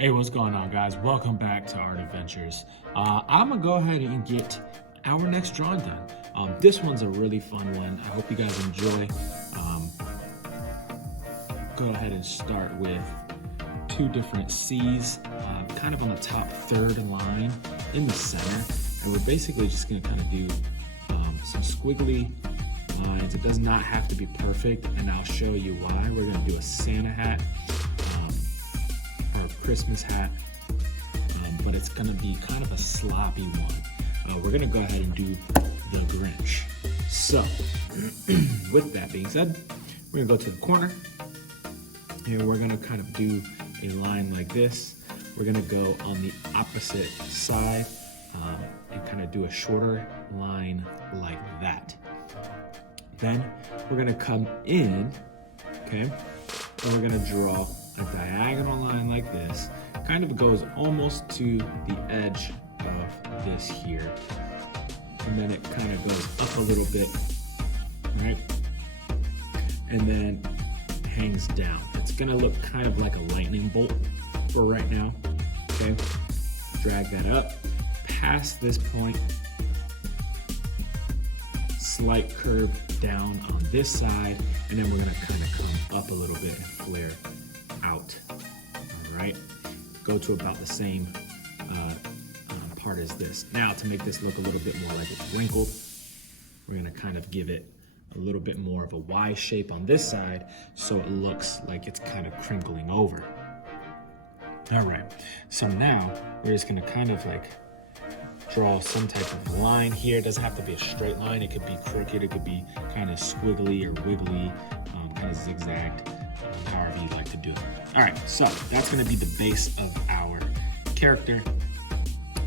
Hey, what's going on, guys? Welcome back to Art Adventures. I'm gonna go ahead and get our next drawing done. This one's a really fun one. I hope you guys enjoy. Go ahead and start with two different C's, kind of on the top third line in the center. And we're basically just gonna kind of do some squiggly lines. It does not have to be perfect, and I'll show you why. We're gonna do a Santa hat, or a Christmas hat, but it's gonna be kind of a sloppy one. We're gonna go ahead and do the Grinch. So, with that being said, we're gonna go to the corner, and we're gonna kind of do a line like this. We're gonna go on the opposite side and kind of do a shorter line like that. Then we're gonna come in, okay, and we're gonna draw a diagonal line like this. Kind of goes almost to the edge of this here. And then it kind of goes up a little bit, right? And then hangs down. It's gonna look kind of like a lightning bolt for right now, okay? Drag that up, past this point, slight curve down on this side, and then we're gonna kind of come up a little bit and flare out. All right, go to about the same part as this. Now, to make this look a little bit more like it's wrinkled, we're gonna kind of give it a little bit more of a Y shape on this side, so it looks like it's kind of crinkling over. All right, so now we're just gonna kind of like draw some type of line here. It doesn't have to be a straight line. It could be crooked. It could be kind of squiggly or wiggly, kind of zigzagged, however you like to do it. All right, so that's gonna be the base of our character.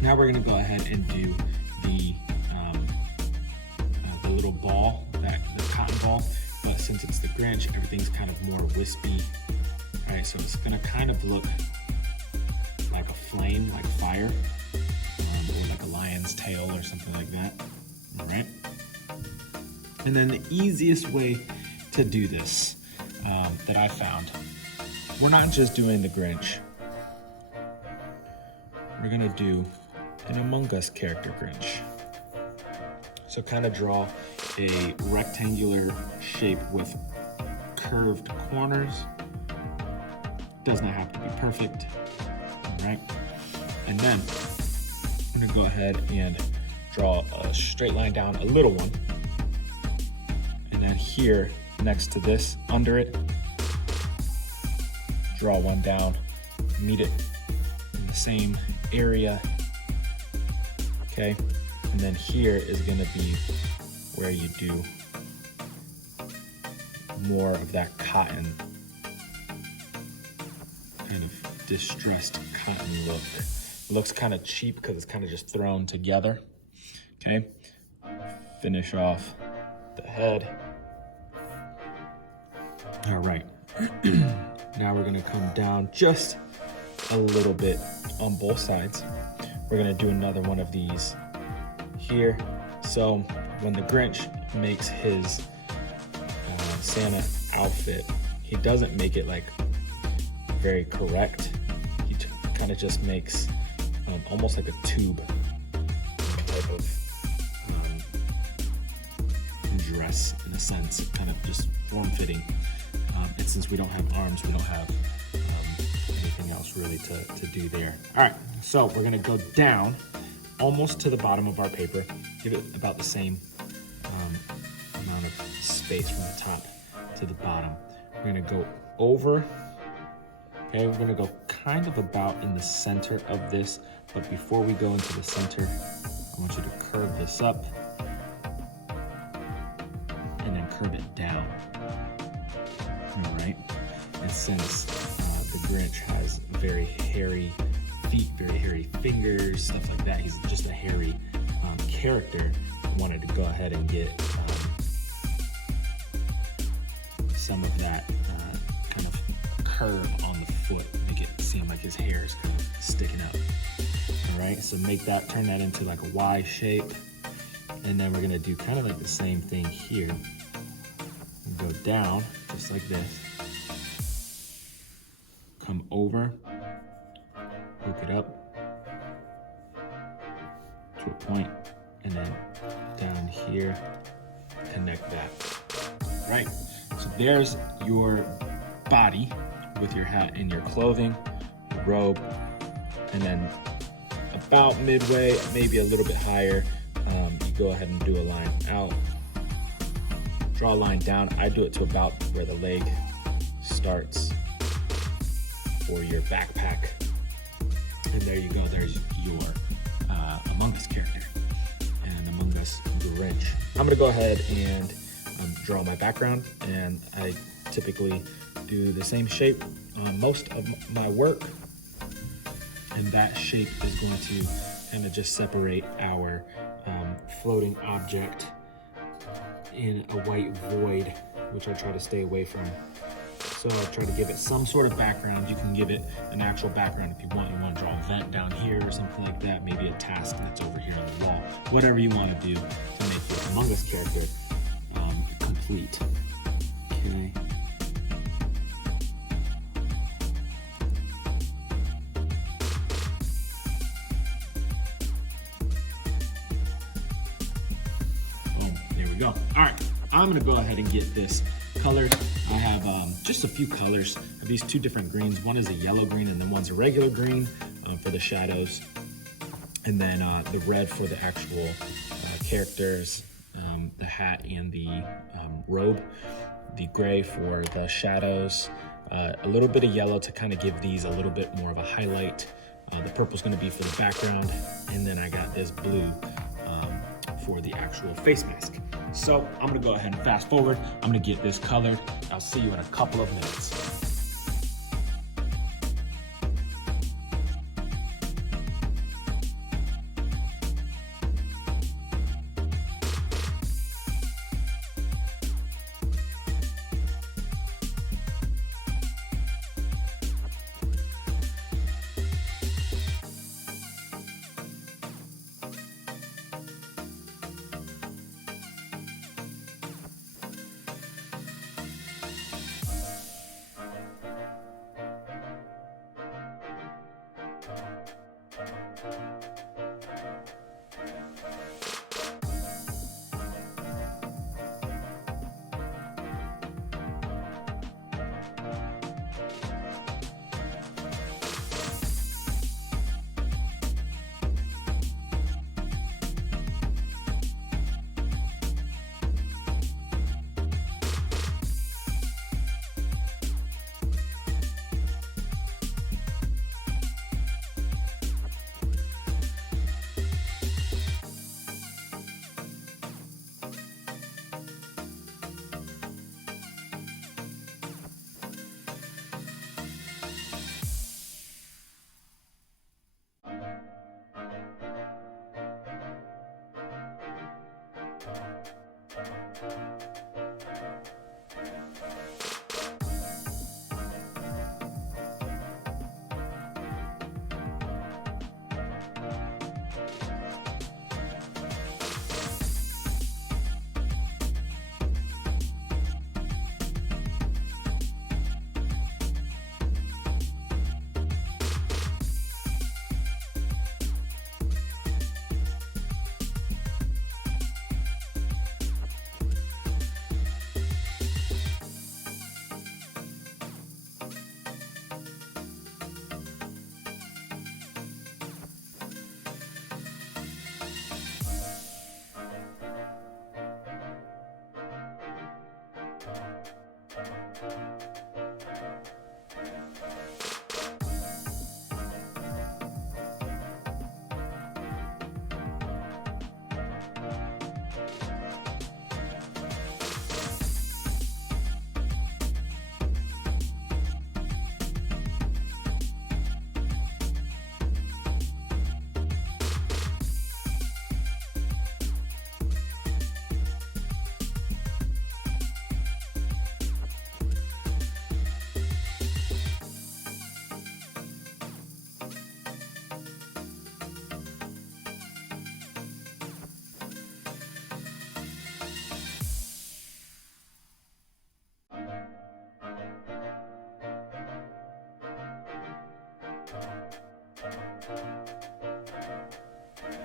Now we're gonna go ahead and do the little ball, the cotton ball, but since it's the Grinch, everything's kind of more wispy. All right, so it's gonna kind of look like a flame, like fire, or like a lion's tail or something like that. All right. And then the easiest way to do this that I found, we're not just doing the Grinch. We're gonna do an Among Us character Grinch. So kind of draw a rectangular shape with curved corners. Does not have to be perfect, all right? And then I'm gonna go ahead and draw a straight line down, a little one. And then here, next to this, under it, draw one down, meet it in the same area, okay? And then here is gonna be where you do more of that cotton, kind of distressed cotton look. It looks kind of cheap because it's kind of just thrown together, okay? Finish off the head. All right, now we're gonna come down just a little bit on both sides. We're gonna do another one of these here. So when the Grinch makes his Santa outfit, he doesn't make it like very correct. He kind of just makes almost like a tube type of dress in a sense, kind of just form-fitting. And since we don't have arms, we don't have anything else really to do there. All right, so we're gonna go down almost to the bottom of our paper, give it about the same amount of space from the top to the bottom. We're gonna go over, okay, we're gonna go kind of about in the center of this, but before we go into the center, I want you to curve this up and then curve it down, all right? And since the Grinch has very hairy feet, very hairy fingers, stuff like that, he's just a hairy character, I wanted to go ahead and get some of that kind of curve on the foot, make it seem like his hair is kind of sticking out. All right, so turn that into like a Y shape. And then we're gonna do kind of like the same thing here. Go down, just like this. Come over, hook it up to a point, and then down here, connect that. Right, so there's your body with your hat and your clothing, your robe, and then about midway, maybe a little bit higher, you go ahead and do a line out, draw a line down. I do it to about where the leg starts for your backpack. And there you go, there's your Among Us character and Among Us Grinch. I'm gonna go ahead and draw my background, and I typically do the same shape on most of my work, and that shape is going to kind of just separate our floating object in a white void, which I try to stay away from. So I try to give it some sort of background. You can give it an actual background if you want. You want to draw a vent down here or something like that, maybe a task that's over here on the wall. Whatever you want to do to make your Among Us character complete. Okay. Boom, there we go. All right, I'm gonna go ahead and get this colored. I have just a few colors. I have these two different greens. One is a yellow green, and then one's a regular green for the shadows. And then the red for the actual characters, the hat and the robe. The gray for the shadows. A little bit of yellow to kind of give these a little bit more of a highlight. The purple's gonna be for the background. And then I got this blue for the actual face mask. So I'm gonna go ahead and fast forward. I'm gonna get this colored. I'll see you in a couple of minutes.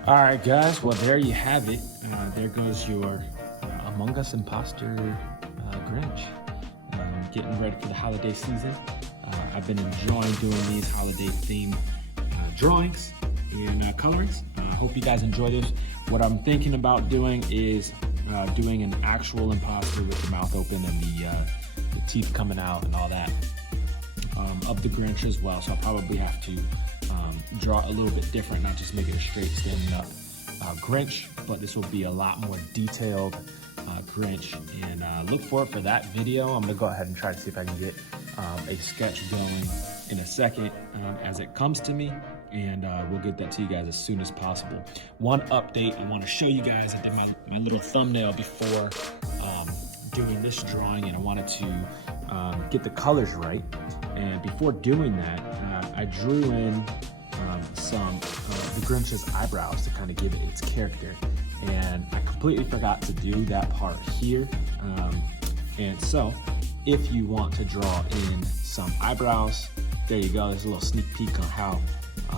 All right, guys, well, there you have it. There goes your Among Us Imposter Grinch. Getting ready for the holiday season. I've been enjoying doing these holiday-themed drawings and colorings. I hope you guys enjoy this. What I'm thinking about doing is doing an actual imposter with the mouth open and the teeth coming out and all that of the Grinch as well. So I'll probably have to draw a little bit different, not just make it a straight standing up Grinch, but this will be a lot more detailed Grinch, and look for it for that video. I'm gonna go ahead and try to see if I can get a sketch going in a second as it comes to me, and we'll get that to you guys as soon as possible. One update I want to show you guys, I did my little thumbnail before doing this drawing, and I wanted to get the colors right, and before doing that I drew in some the Grinch's eyebrows to kind of give it its character, and I completely forgot to do that part here. And so if you want to draw in some eyebrows, there you go. There's a little sneak peek on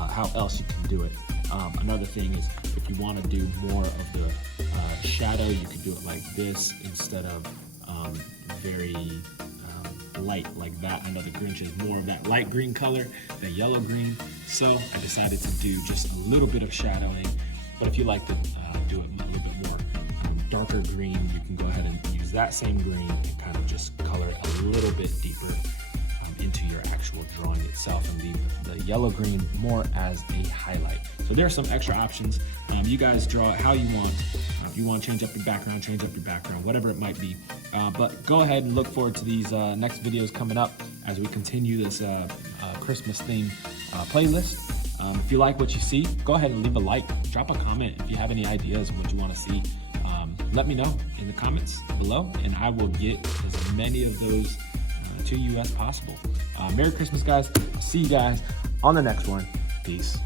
how else you can do it. Another thing is, if you want to do more of the shadow, you can do it like this instead of very light like that. I know the Grinch is more of that light green color than yellow green, so I decided to do just a little bit of shadowing. But if you like to do it a little bit more darker green, you can go ahead and use that same green and kind of just color it a little bit deeper into your actual drawing itself, and leave the yellow green more as a highlight. So there are some extra options. You guys draw it how you want. If you want to change up your background, change up your background, whatever it might be. But go ahead and look forward to these next videos coming up as we continue this Christmas theme playlist. If you like what you see, go ahead and leave a like, drop a comment. If you have any ideas of what you want to see, let me know in the comments below, and I will get as many of those to you as possible. Merry Christmas, guys. I'll see you guys on the next one. Peace.